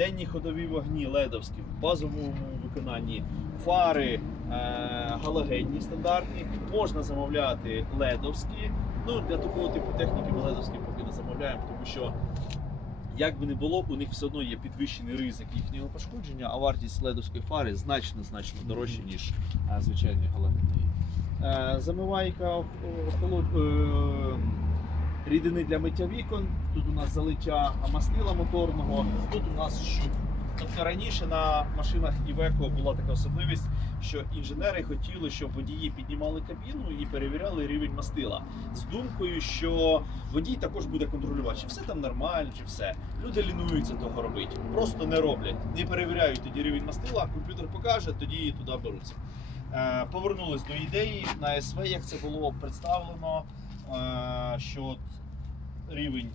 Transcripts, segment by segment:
денні ходові вогні ледовські, в базовому виконанні фари е, галогенні стандартні. Можна замовляти ледовські. Ну, для такого типу техніки ми ледовські поки не замовляємо, тому що як би не було, у них все одно є підвищений ризик їхнього пошкодження, а вартість ледовської фари значно значно дорожча, ніж е, звичайної галогенної. Е, замивайка ох- охолод- рідини для миття вікон. Тут у нас залиття мастила моторного, тут у нас щуп. Тобто раніше на машинах Iveco була така особливість, що інженери хотіли, щоб водії піднімали кабіну і перевіряли рівень мастила з думкою, що водій також буде контролювати, чи все там нормально, чи все. Люди лінуються того робити, просто не роблять, не перевіряють тоді рівень мастила, комп'ютер покаже, тоді туди беруться. Е, Повернулись до ідеї на СВ, як це було представлено, е, що от рівень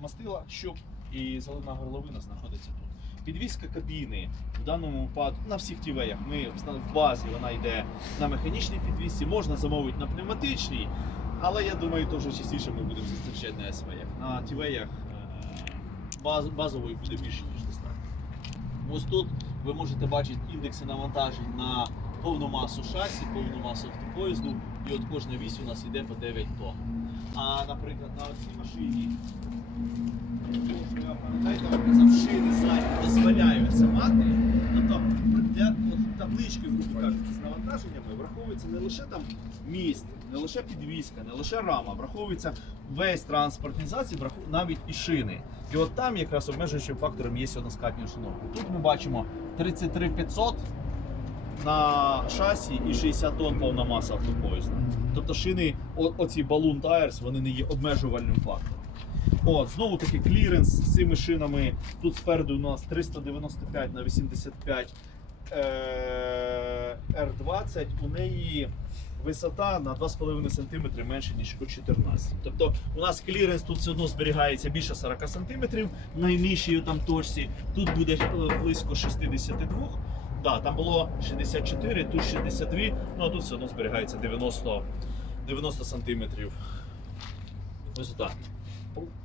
мастила, щуп і зелена горловина знаходиться тут. Підвізка кабіни в даному випадку на всіх тівеях. Ми в базі вона йде на механічній підвісці, можна замовити на пневматичній, але я думаю, то вже частіше ми будемо зустрічати на СВ-ях. На тівеях е, баз, базової буде більше, ніж достатньо. Ось тут ви можете бачити індекси навантажень на повну масу шасі, повну масу автопоїзду, і от кожна вісь у нас йде по 9 тонн. А, наприклад, на цій машині, пам'ятаєте, я казав, шини задні дозволяються мати. Тобто для таблички, грубо кажучи, з навантаженнями враховується не лише там міст, не лише підвізка, не лише рама, враховується весь транспортний засіб, навіть і шини. І от там якраз обмежуючим фактором є односкатні установки. Тут ми бачимо 33 500 на шасі і 60 тонн повна маса автопоїзда. Тобто шини, о- оці балун tires, вони не є обмежувальним фактором. От, знову таки кліренс з цими шинами. Тут спереду у нас 395 на 85 е, R20. У неї висота на 2,5 см менше, ніж у 14. Тобто у нас кліренс тут все одно зберігається більше 40 см найнижчій там точці. Тут буде е, близько 62 Да, там було 64, тут 62, ну а тут все одно зберігається 90, 90 сантиметрів. Висота.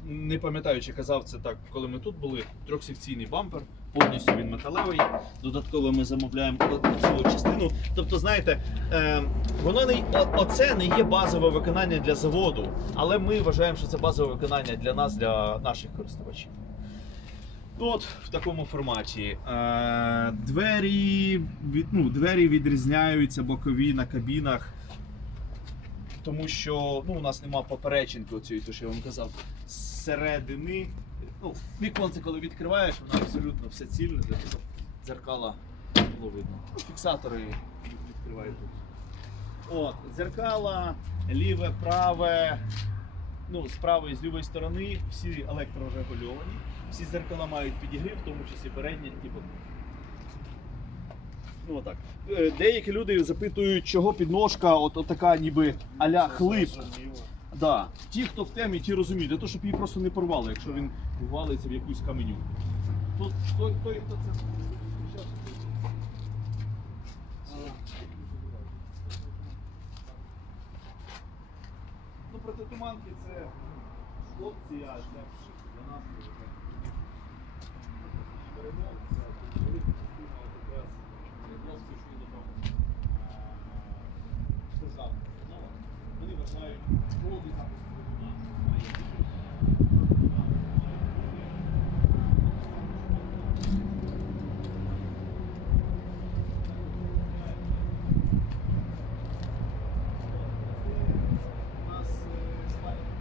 Не пам'ятаю, чи казав це так, коли ми тут були. Трьохсекційний бампер, повністю він металевий. Додатково ми замовляємо цю частину. Тобто, знаєте, е, воно не оце не є базове виконання для заводу, але ми вважаємо, що це базове виконання для нас, для наших користувачів. От в такому форматі. Е, двері, від, ну, двері відрізняються бокові на кабінах, тому що ну, у нас нема поперечинки оцієї, то що я вам казав, зсередини. Ну, віконце, коли відкриваєш, воно абсолютно все цільне, для того, щоб дзеркала було видно. Ну, Фіксатори відкривають тут. От, дзеркала, ліве, праве. Ну, з правої і з лівої сторони всі електрорегульовані. Всі зеркала мають підігрів, в тому числі передні і бокові. Ну отак. Е, Деякі люди запитують, чого підножка от, от така ніби аля хлип. Да. Ті, хто в темі, ті розуміють, для того, щоб її просто не порвало, якщо він валиться в якусь каменю. Тут той, той хто це зустрічався, Ну, протитуманки це опція для для нас. це вже перемог, це велика частина от якраз хлопців, що йдуть державних установах. Вони вважають повний запуск двигуна має бути. У нас е, спальня.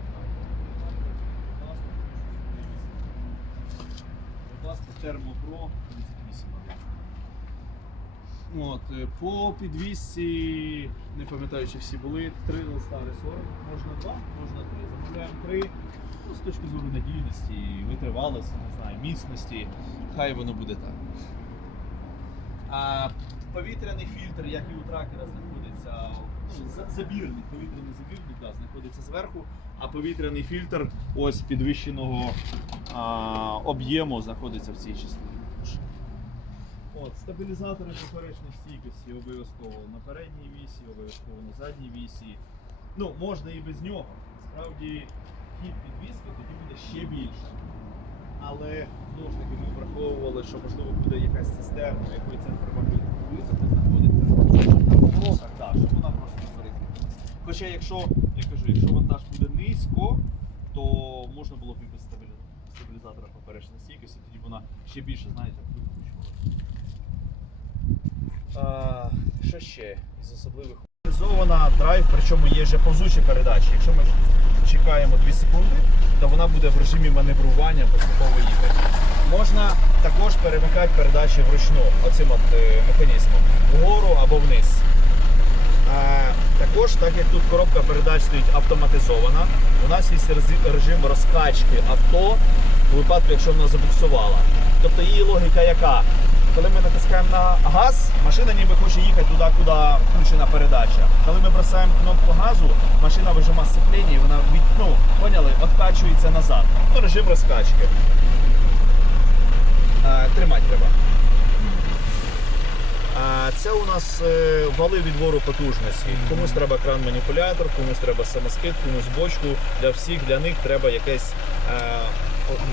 Власне, термопро 38. От, е, по підвісці, не пам'ятаю, чи всі були, три листа ресори. Можна два, можна три. Замовляємо три. Ну, з точки зору надійності, витривалості, не знаю, міцності. Хай воно буде так. А повітряний фільтр, як і у тракера, знаходиться ну, забірник, повітряний забірник да, знаходиться зверху, а повітряний фільтр ось підвищеного об'єму знаходиться в цій частині. От, стабілізатори поперечної стійкості обов'язково на передній вісі, обов'язково на задній вісі. Ну, можна і без нього. Насправді хід підвіски тоді буде ще більше. Але знову ж таки ми враховували, що можливо буде якась цистерна, якої центр ваги високо знаходиться. На поворотах, так, щоб вона просто не. Хоча якщо, я кажу, якщо вантаж буде низько, то можна було б і без стабілізатора поперечної стійкості, тоді вона ще більше, знаєте, викручувала. Що ще із особливих? Реалізована драйв, причому є вже повзучі передачі. Якщо ми чекаємо 2 секунди, то вона буде в режимі маневрування поступово їхати. Можна також перемикати передачі вручну оцим от е, механізмом вгору або вниз. Е, також, так як тут коробка передач стоїть автоматизована, у нас є режим розкачки авто у випадку, якщо вона забуксувала. Тобто її логіка яка? Коли ми натискаємо на газ, машина ніби хоче їхати туди, куди включена передача. Коли ми бросаємо кнопку газу, машина вижима сцеплення і вона від, ну, поняли, откачується назад. Ну, режим розкачки. Е, тримати треба. А це у нас е, вали відбору потужності. Комусь треба кран-маніпулятор, комусь треба самоскид, комусь бочку. Для всіх для них треба якесь е,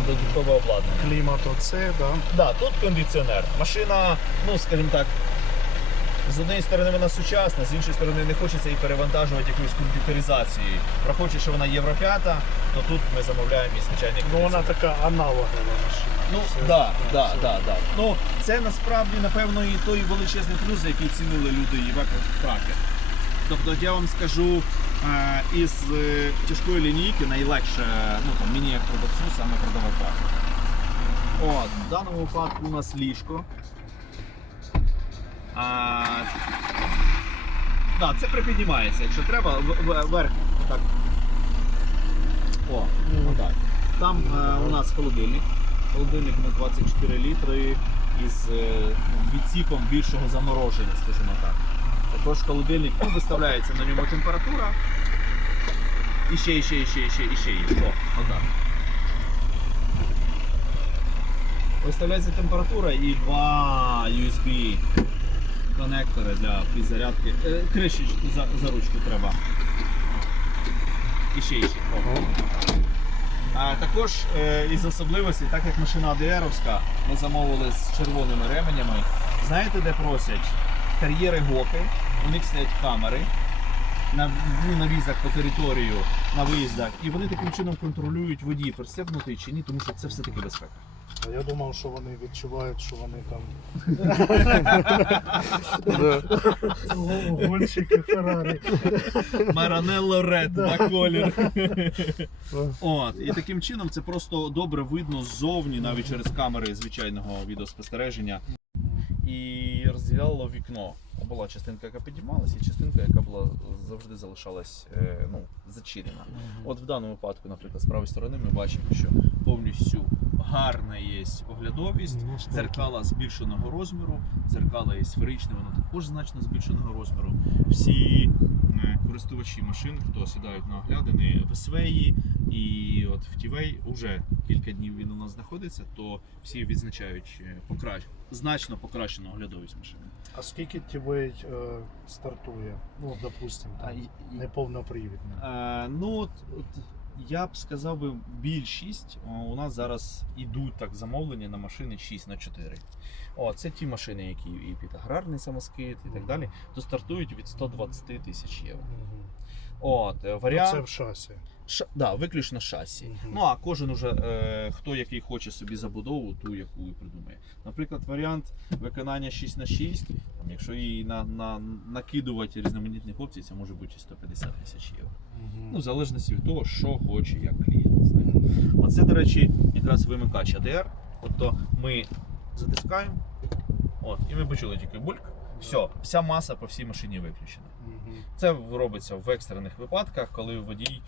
додаткове обладнання. Клімат оце, да. Да, тут кондиціонер. Машина, ну скажімо так, з однієї сторони вона сучасна, з іншої сторони не хочеться її перевантажувати якоюсь комп'ютеризацією. Враховуючи, що вона євро 5, то тут ми замовляємо і звичайний Ну вона така аналогова машина. Ну Все, да, все, да, все. да, да. Ну це насправді напевно і той величезний плюс, за який цінили люди і Tracker. Тобто я вам скажу, із е, тяжкої лінійки найлегше ну, там, мені як продавцю саме продавати тракер. От, в даному випадку у нас ліжко. А, да, це припіднімається, якщо треба, вверх так. О, отак. Там е, у нас холодильник. Холодильник на 24 літри із е, відсіком більшого замороження, скажімо так. Також холодильник ну, виставляється на ньому температура. І ще, і ще, і ще, і ще, і ще є. О, отак. Виставляється температура і два USB конектори для підзарядки. Е, кришечку за, за ручку треба. І ще, і ще. О. А також е, із особливостей, так як машина АДРовська, ми замовили з червоними ременями. Знаєте, де просять? Кар'єри ГОКи, у них стоять камери на, ну, на візах по територію, на виїздах, і вони таким чином контролюють водій, пристебнутий чи ні, тому що це все-таки безпека. А я думав, що вони відчувають, що вони там гонщики Феррарі. Маранелло Ред на колір. От, і таким чином це просто добре видно ззовні, навіть через камери звичайного відеоспостереження. І розділяло вікно. Була частинка, яка підіймалася, і частинка, яка була завжди залишалась е, ну, зачинена. От в даному випадку, наприклад, з правої сторони ми бачимо, що повністю гарна є оглядовість. Ну. Дзеркала збільшеного розміру, дзеркала є сферичне, воно також значно збільшеного розміру. Всі користувачі машин, хто сідають на оглядини в СВІ і от в ТВ, вже кілька днів він у нас знаходиться, то всі відзначають е, покращ... значно покращену оглядовість машини. А скільки тівей е, стартує? Ну, допустимо, А, там, і- неповнопривідний. Е, ну от, от я б сказав би більшість. У нас зараз ідуть так замовлення на машини 6 на 4. О, це ті машини, які і під аграрний самоскид і так далі, то стартують від 120 тисяч євро. Мгм. От, е, Ну, варіант. Це в шасі. Ша, да, виключно шасі. Мгм. Ну а кожен уже е, хто який хоче собі забудову, ту яку і придумає. Наприклад, варіант виконання 6 на 6 там, якщо її на, на, накидувати різноманітних опцій, це може бути 150 тисяч євро. Мгм. Ну, в залежності від того, що хоче як клієнт. знаєте. Оце, до речі, якраз вимикач ADR. Тобто ми затискаємо, от, і ми почули тільки бульк. Все, вся маса по всій машині виключена. Це робиться в екстрених випадках, коли водій,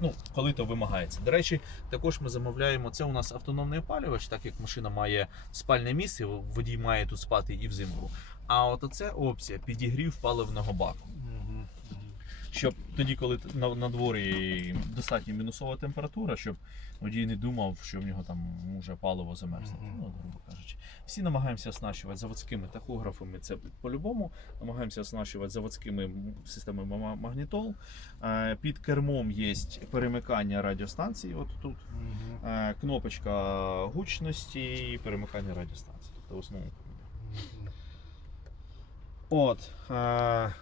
ну коли то вимагається. До речі, також ми замовляємо. Це у нас автономний опалювач, так як машина має спальне місце, водій має тут спати і взимку. А от оце опція підігрів паливного баку. Щоб тоді, коли на, на дворі достатньо мінусова температура, щоб водій не думав, що в нього там може паливо замерзне. Мгм. Ну, грубо кажучи. Всі намагаємося оснащувати заводськими тахографами. Це по-любому. Намагаємося оснащувати заводськими м- системами ма- магнітол. Е, Під кермом є перемикання радіостанції. От тут Мгм. Е, кнопочка гучності і перемикання радіостанції. Тобто в основному. От. Е,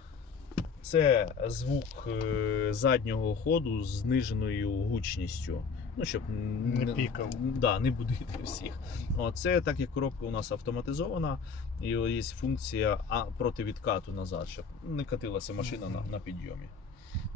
це звук е, заднього ходу з зниженою гучністю. Ну, щоб Не пікав. Да, не будити всіх. О, це так як коробка у нас автоматизована, і є функція а, проти відкату назад, щоб не катилася машина на, на підйомі.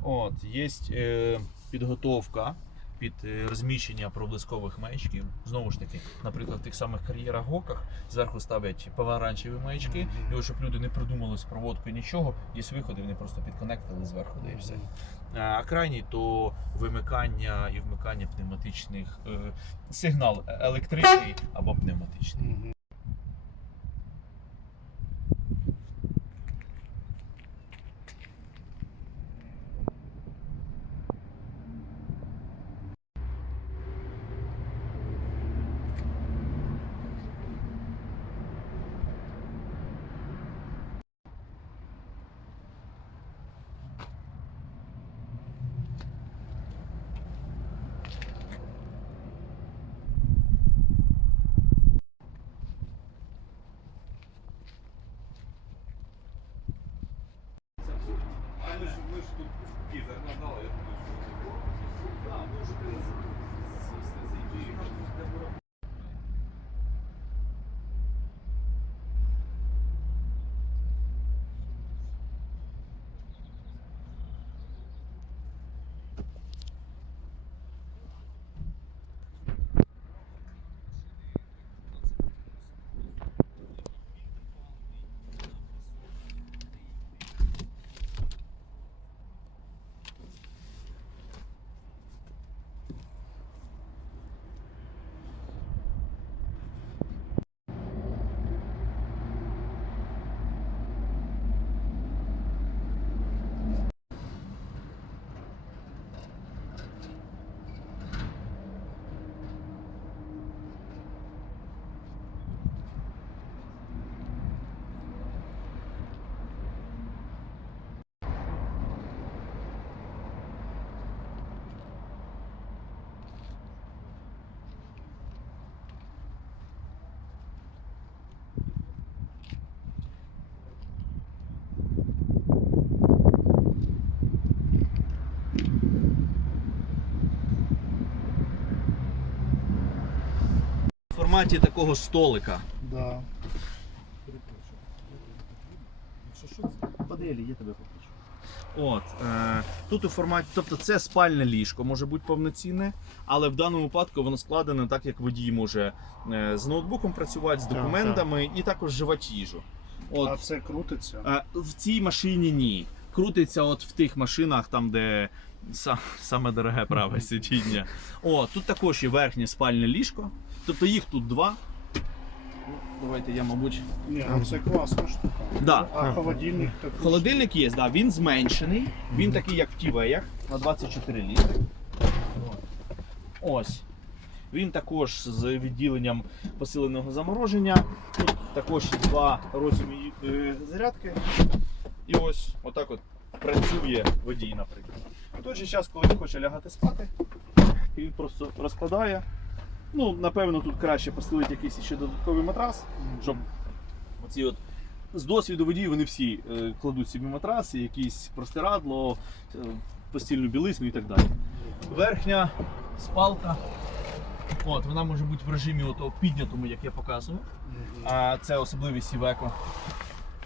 От, є е, підготовка під е, розміщення проблискових маячків. Знову ж таки, наприклад, в тих самих кар'єрах гоках зверху ставлять помаранчеві маячки, Мгм. і ось, щоб люди не придумали з проводкою нічого, є виходи, вони просто підконектили зверху, де і все. Е, А крайній то вимикання і вмикання пневматичних е, сигнал електричний або пневматичний. Мгм. Ми ж, ми ж тут ті загнали, я думаю, що Так, можете форматі такого столика. Да. Поделі, я тебе покличу. От, е, тут у форматі, тобто це спальне ліжко, може бути повноцінне, але в даному випадку воно складене так, як водій може е, з ноутбуком працювати, з Так, документами і також вживати їжу. От, А це крутиться? Е, В цій машині ні. Крутиться от в тих машинах, там, де саме дороге праве сидіння. О, тут також є верхнє спальне ліжко. Тобто їх тут два. Ну, Давайте я, мабуть. Ні, ну це класна штука. Да. А холодильник такий? Холодильник є, да, він зменшений. Він такий, як в тівеях, на 24 літри. Ось. Він також з відділенням посиленого замороження. Тут також два розумі е, зарядки. І ось отак от працює водій, наприклад. В той же час, коли він хоче лягати спати, він просто розкладає. Ну, напевно, тут краще постелити якийсь ще додатковий матрас, щоб оці от з досвіду водіїв вони всі е, кладуть собі матраси, якісь простирадло, е, постільну білизну і так далі. Верхня спалка. От, вона може бути в режимі ото піднятому, як я показував. А це особливість Сівеко.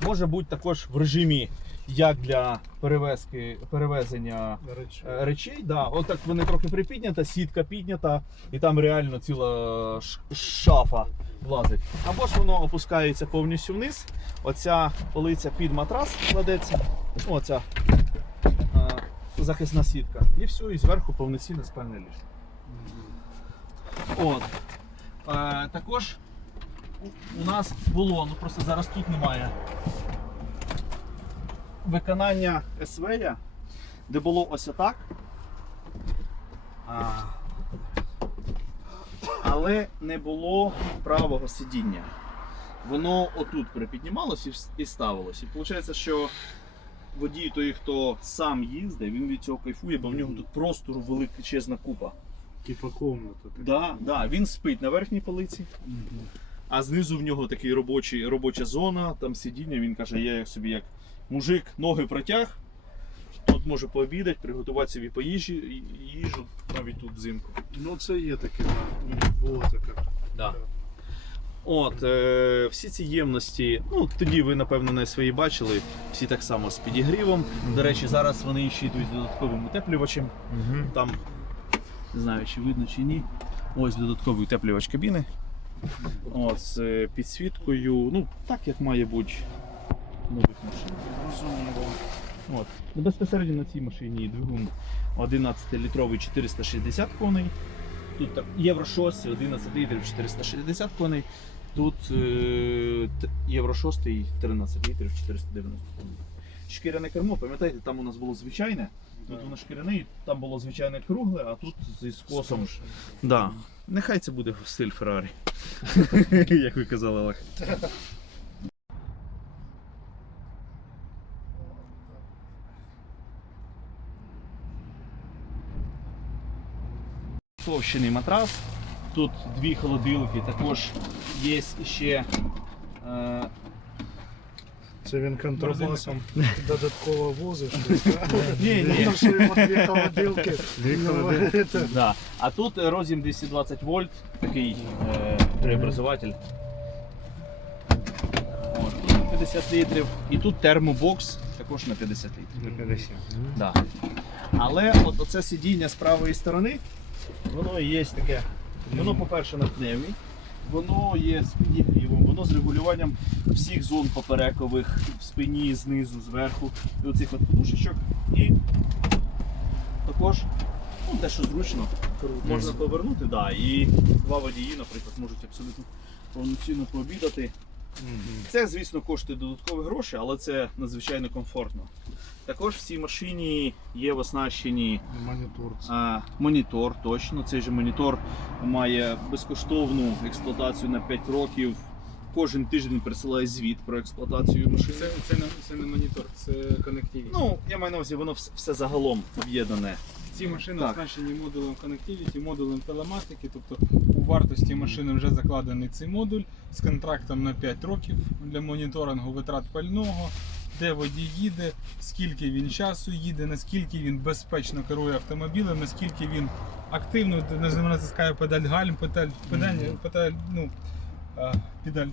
Може бути також в режимі як для перевезки, перевезення Речі. е, речей. Да, от так вони трохи припіднята, сітка піднята, і там реально ціла шафа влазить. Або ж воно опускається повністю вниз. Оця полиця під матрас кладеться. Оця е, захисна сітка. І все, і зверху повноцінне спальне ліжко. От. Е, також у нас було, ну просто зараз тут немає виконання СВ де було ось отак. А, але не було правого сидіння. Воно отут припіднімалось і, ставилось. І виходить, що водій той, хто сам їздить, він від цього кайфує, бо в нього тут простору величезна купа. Типа комната. Да, да, він спить на верхній полиці, а знизу в нього такий робочий, робоча зона, там сидіння, він каже, я собі як мужик ноги протяг, тут може пообідати, приготувати собі поїжі, їжу навіть тут взимку. Ну це є таке. Було така. Да. От, е, всі ці ємності, ну тоді ви, напевно, не свої бачили, всі так само з підігрівом. До речі, зараз вони ще йдуть з додатковим утеплювачем. Угу. Там не знаю, чи видно чи ні. Ось додатковий утеплювач кабіни. От, з е, підсвіткою. Ну, так як має бути нових машинах. Розуміло. От. Ну, безпосередньо на цій машині двигун 11-літровий 460 коней. Тут так, Євро 6, 11 літрів 460 коней. Тут е, Євро 6 13 літрів 490 коней. Шкіряне кермо, пам'ятаєте, там у нас було звичайне. Тут воно шкіряне, там було звичайне кругле, а тут зі скосом. Да. Нехай це буде стиль Феррарі. Як ви казали, Олег. Товщений матрас. Тут дві холодилки, також є ще. Е, Це він контрабасом додатково возить. Ні, ні. Дві холодилки. Дві Ну, холодилки. да. А тут роз'єм 220 вольт, такий е, преобразователь. На 50 літрів. І тут термобокс також на 50 літрів. На 50. Да. Але от оце сидіння з правої сторони, воно і є таке. Воно, по-перше, на пневмі, воно є з підігрівом, воно з регулюванням всіх зон поперекових в спині, знизу, зверху, і оцих от подушечок. І також ну, те, що зручно, можна повернути, да, і два водії, наприклад, можуть абсолютно повноцінно пообідати. Це, звісно, коштує додаткові гроші, але це надзвичайно комфортно. Також в цій машині є в оснащенні Монітор. а, монітор, точно. Цей же монітор має безкоштовну експлуатацію на 5 років. Кожен тиждень присилає звіт про експлуатацію машини. Це, це, не, це не монітор, це коннективність. Ну, я маю на увазі, воно вс- все загалом об'єднане. Ці машини Так. оснащені модулем Connectivity, модулем телематики, тобто у вартості машини вже закладений цей модуль з контрактом на 5 років для моніторингу витрат пального, де водій їде, скільки він часу їде, наскільки він безпечно керує автомобілем, наскільки він активно не натискає педаль гальм, педаль, педаль, педаль, ну, педаль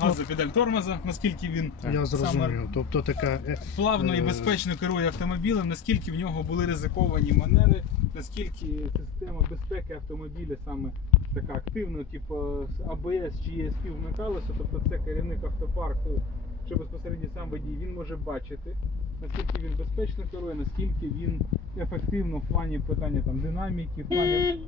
газу, педаль тормоза, наскільки він Я саме зрозумів. Тобто така е, плавно і Е. безпечно керує автомобілем, наскільки в нього були ризиковані манери, наскільки система безпеки автомобіля саме така активна, типу ABS чи ESP вмикалося, тобто це керівник автопарку чи безпосередньо сам водій, він може бачити, наскільки він безпечно керує, наскільки він ефективно в плані питання там динаміки, в плані